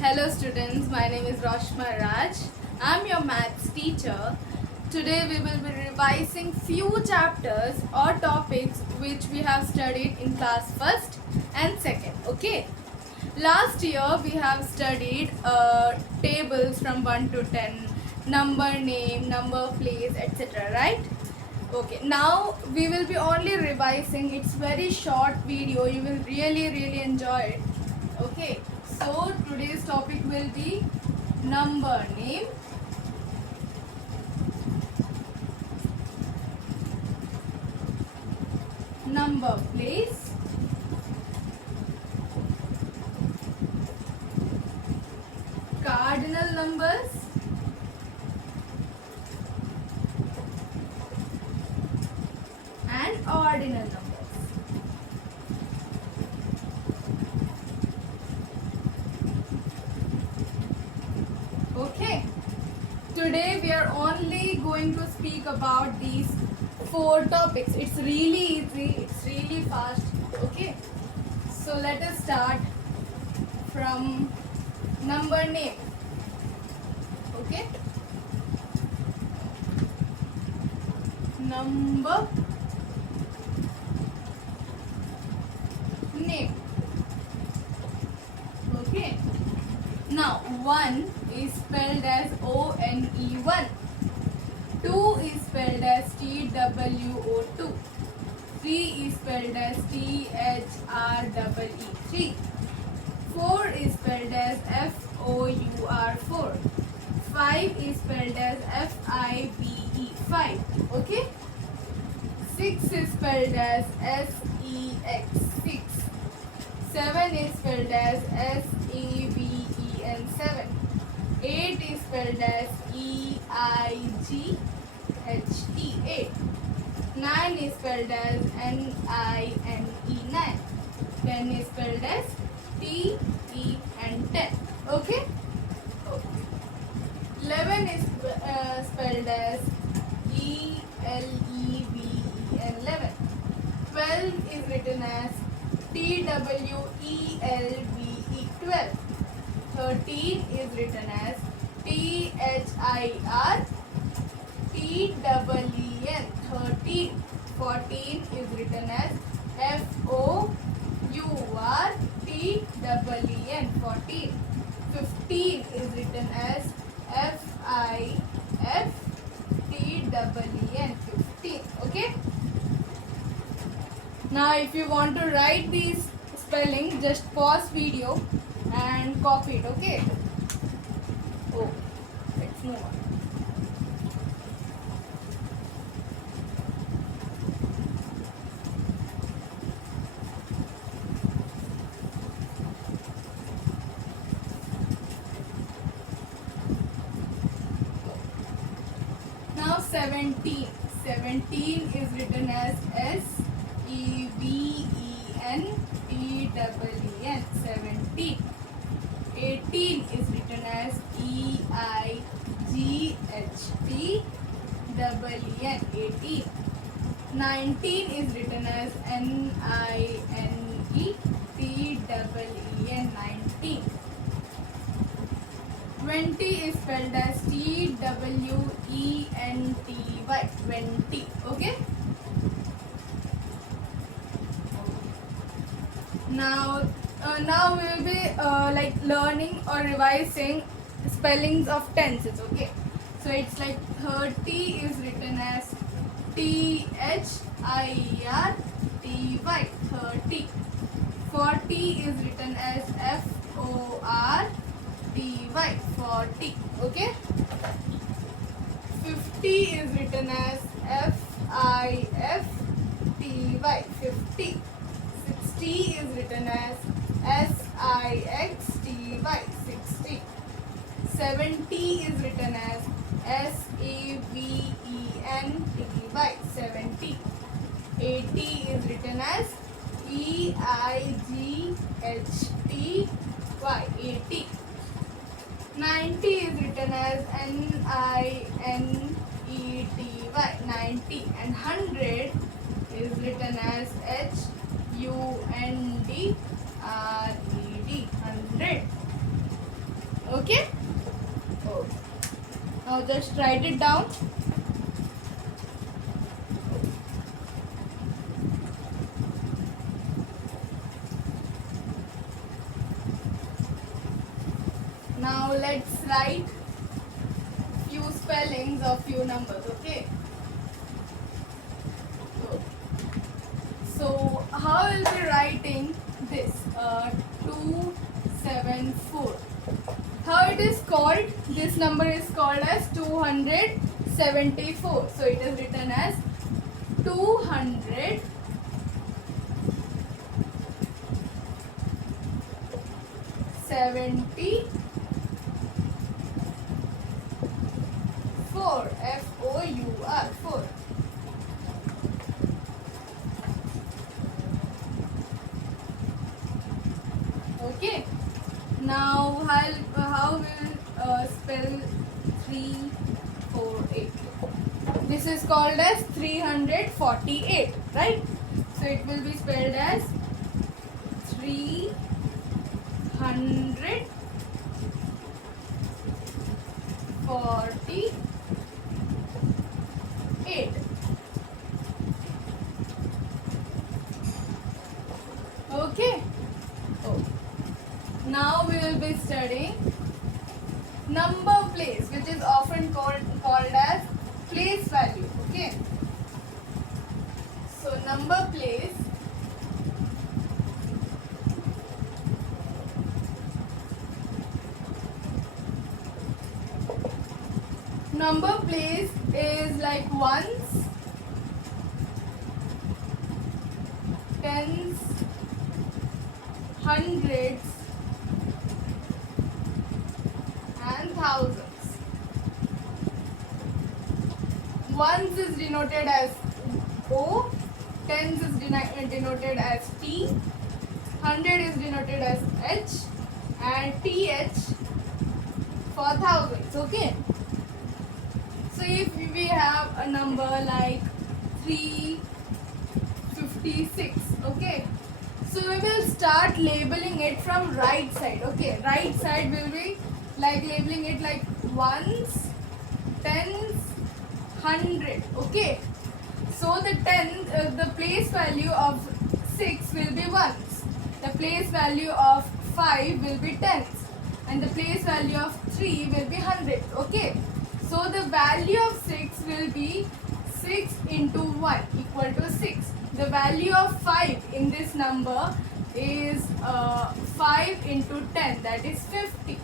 Hello students, my name is Roshma Raj. I'm your maths teacher. Today we will be revising few chapters or topics which we have studied in class 1st and 2nd. Okay. Last year we have studied tables from 1 to 10, number name, number place, etc. Right? Okay. Now we will be only revising. It's very short video. You will really enjoy it. Okay. So today's topic will be number name, number place, cardinal numbers, and ordinal numbers. Okay. Today we are only going to speak about these four topics. It's really easy, it's really fast. Okay. So let us start from number name. Okay. Number name. Okay. Now 1 is spelled as O-N-E 1. 2 is spelled as T-W-O 2. 3 is spelled as T-H-R-E-E 3. 4 is spelled as F-O-U-R 4. 5 is spelled as F-I-V-E 5. Okay. 6 is spelled as S-E-X 6. 7 is spelled as S-E-V-E-N 7. 8 is spelled as E-I-G-H-T 8. 9 is spelled as N-I-N-E 9. 10 is spelled as T-E and 10. Okay? 11 is spelled as E-L-E-V-E-N 11. 12 is written as T-W-E-L-V-E 12. 13 is written as T-H-I-R-T-E-E-N 13. 14 is written as F-O-U-R-T-E-E-N 14. 15 is written as F-I-F-T-E-E-N 15. Okay. Now if you want to write these spelling, just pause video and copy it. Okay. Oh, let's move on. Now 17. 17 is written as S-E-V-E-N-T-E-E-N 17. 18 is written as E-I-G-H-T-E-E-N 18. 19 is written as N-I-N-E-T-E-E-N 19. 20 is spelled as T-W-E-N-T-Y 20. Okay. Now we will be learning or revising spellings of tenses. Okay. So it's like 30 is written as T-H-I-R-T-Y 30. 40 is written as F-O-R-T-Y 40. Okay. 50 is written as F-I-F-T-Y 50. 60 is written as S-I-X-T-Y 60. 70 is written as S-E-V-E-N-T-Y 70. 80 is written as E-I-G-H-T-Y 80. 90 is written as N-I-N-E-T-Y 90. And 100 is written as H-U-N-D-R-E-D 100. Now just write it down. Now let's write few spellings of few numbers, okay? So how will be writing this? 274. How it is called? This number is called as 274. So it is written as 274. F-O-U-R. 4. Okay. Now how will spell 348? This is called as 348, right? So it will be spelled as 348. Okay. Oh. Now we will be studying number place, which is often called as place value. Okay. So number place. Number place is like ones, tens, hundreds, and thousands. Ones is denoted as O, tens is denoted as T, 100 is denoted as H, and TH for thousands. Okay. So if we have a number like 356, okay. So we will start labeling it from right side. Okay, right side will be like labeling it like ones, tens, 100. Okay. So the the place value of 6 will be ones. The place value of 5 will be tens, and the place value of 3 will be 100. Okay. So the value of 6 will be 6 into 1 equal to 6. The value of 5 in this number is 5 into 10, that is 50.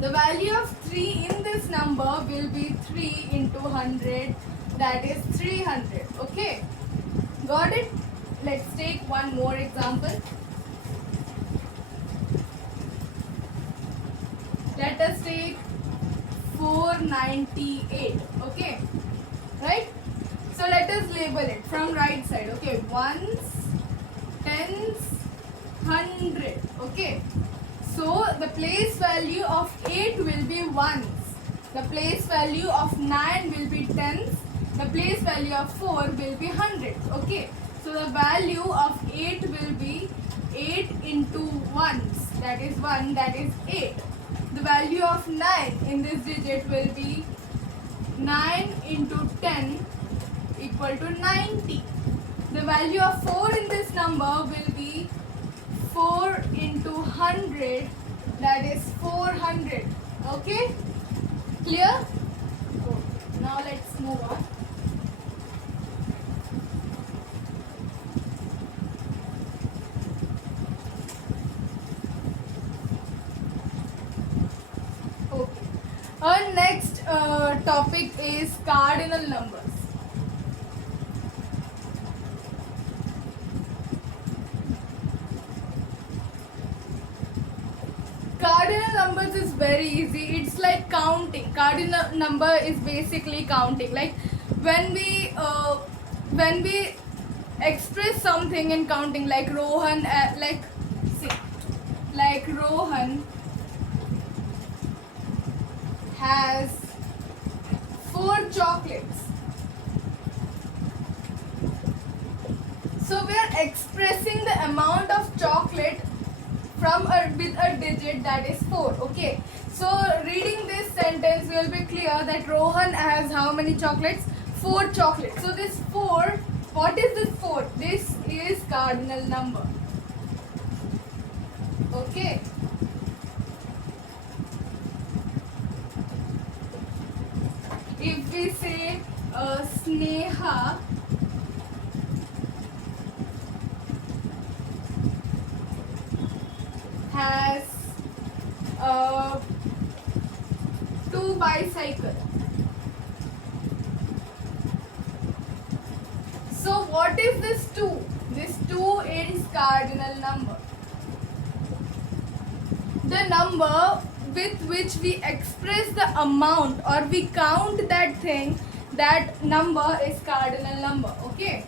The value of 3 in this number will be 3 into 100, that is 300. Okay, got it? Let's take one more example. Let us take 498. Okay, right? So let us label it from right side. Okay, ones, tens, 100. Okay, so the place value of 8 will be ones, the place value of 9 will be tens, the place value of 4 will be hundreds. Okay, so the value of 8 will be 8 into ones, that is 1, that is 8. The value of 9 in this digit will be 9 into 10 equal to 90. The value of 4 in this number will be 4 into 100, that is 400. Okay, clear? Now let's move on. Okay, our next topic is cardinal numbers. Cardinal numbers is very easy. It's like counting. Cardinal number is basically counting. Like when we express something in counting, like Rohan, like Rohan has 4 chocolates. So we are expressing the amount of chocolate with a digit, that is 4. Okay, so reading this sentence we will be clear that Rohan has how many chocolates? 4 chocolates. So this 4, what is this 4? This is cardinal number. Okay. If we say Sneha has 2 bicycles. So what is this 2? This 2 is cardinal number. The number with which we express the amount or we count that thing, that number is cardinal number. Okay.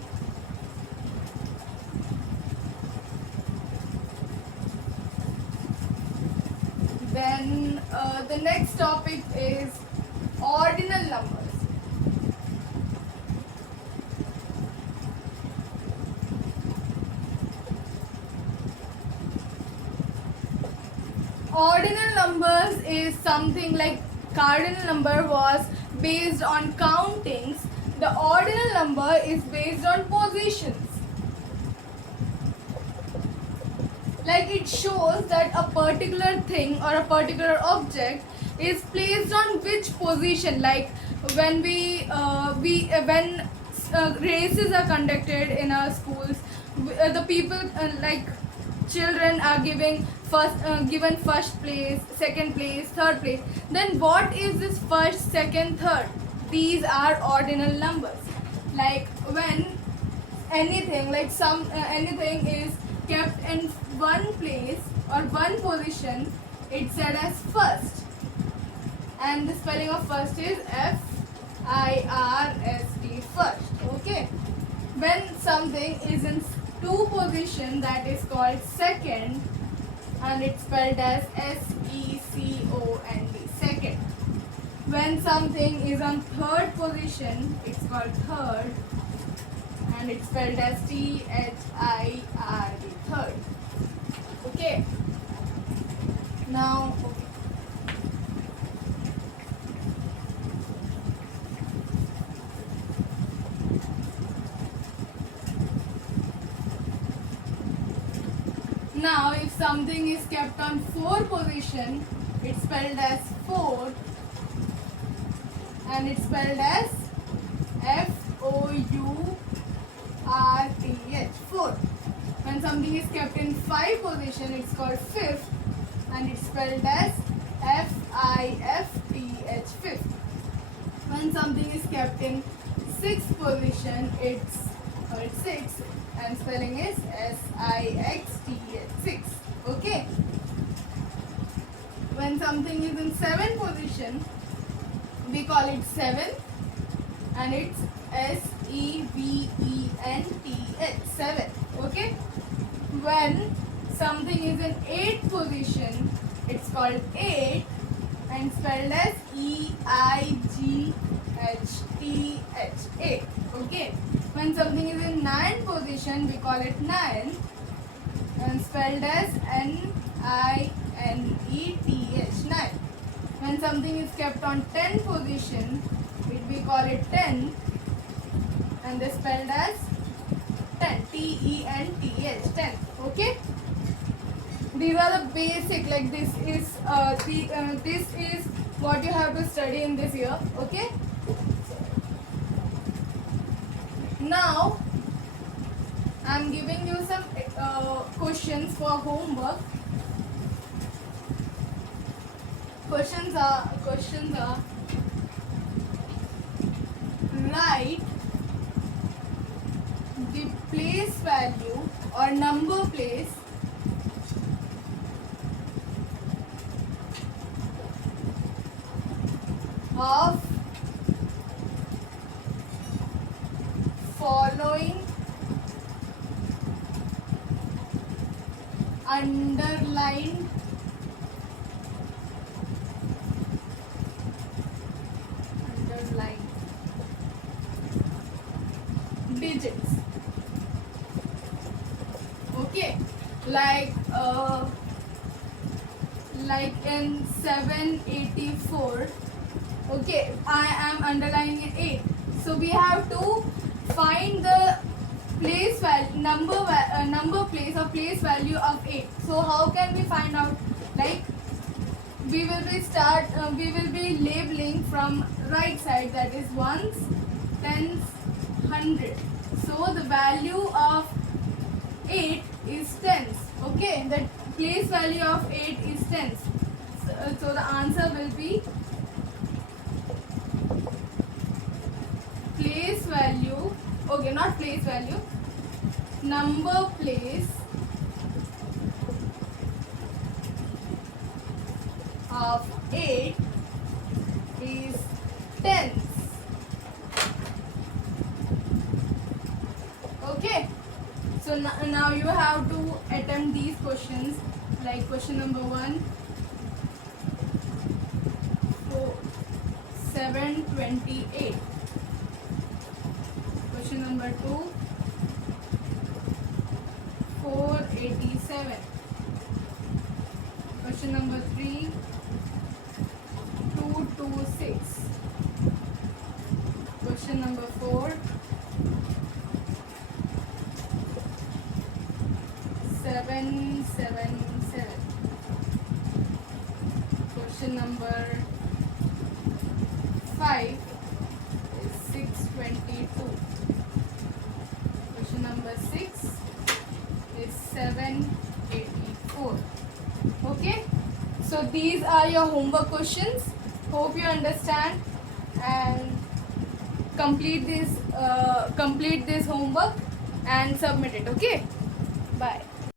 Then the next topic is ordinal numbers. Ordinal numbers is something like cardinal number was based on countings. The ordinal number is based on positions. Like it shows that a particular thing or a particular object is placed on which position. Like when when races are conducted in our schools, the people like children are given first place, second place, third place. Then what is this first, second, third? These are ordinal numbers. Like when anything like anything is kept in one place or one position, it's said as first. And the spelling of first is F-I-R-S-T, first. Okay. When something is in 2 position, that is called second, and it's spelled as S-E-C-O-N-D, second. When something is on 3rd position, it's called third, and it's spelled as T-H-I-R-D, third. Okay. Now, now if something is kept on 4 position, it's spelled as fourth, and it's spelled as F-O-U-R-T-H, fourth. When something is kept in 5 position, it's called fifth, and it's spelled as F-I-F-T-H, fifth. When something is kept in 6th position, it's called sixth, and spelling is S-I-X-T-H, six. Okay. When something is in 7th position, we call it seventh, and it's S-E-V-E-N-T-H, seventh. Okay. When something is in 8th position, it's called eight, and spelled as E-I-G-H-T-H, eight. Okay. When something is in 9th position, we call it ninth, and spelled as N-I-N-E-T-H, ninth. When something is kept on 10th position, we call it tenth, and they spelled as ten, T-E-N-T-H, tenth. Okay. These are the basic. Like this is this is what you have to study in this year. Okay. Now, I am giving you some questions for homework. Questions are write the place value or number place of following underlined digits. Okay, like in 784. Okay, I am underlining 8. So we have to find the place value, number place or place value of 8. So how can we find out? Like we will be labeling from right side, that is ones, tens, hundred. So the value of 8 is tens. Okay, the place value of 8 is tens. So the answer will be place value. Okay, not place value, number place of 8 is tens. Okay, so now you have to attempt these questions, like question number 1, 728. Question number 2, 487. Question number 3, 226. Question number 4, 777. Question number 5 is 622. Question number 6 is 784. Okay, so these are your homework questions. Hope you understand and complete this homework and submit it. Okay, bye.